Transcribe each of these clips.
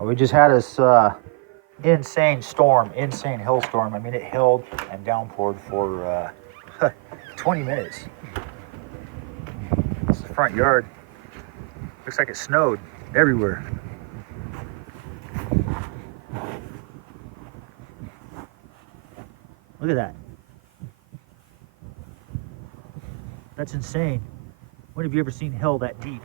Well, we just had this insane storm, insane hailstorm. I mean, it hailed and downpoured for 20 minutes. This is the front yard. Looks like it snowed everywhere. Look at that. That's insane. When have you ever seen hail that deep?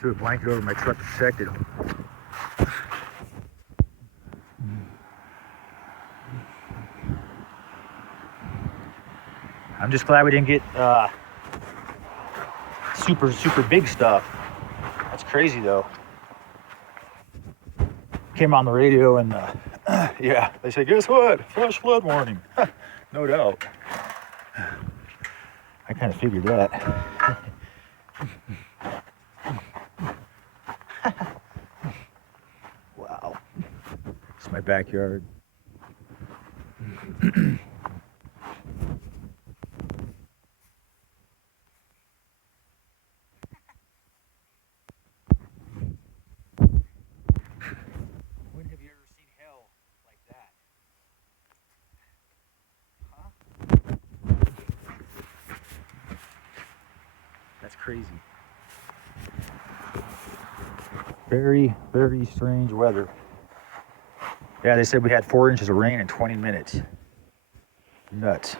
Threw a blanket over my truck to protect it. I'm just glad we didn't get super big stuff. That's crazy though. Came on the radio and yeah, they said, guess what? Flash flood warning. No doubt. I kind of figured that. Wow. It's my backyard. When have you ever seen hail like that? Huh? That's crazy. Very, very strange weather. Yeah, they said we had 4 inches of rain in 20 minutes. Nuts.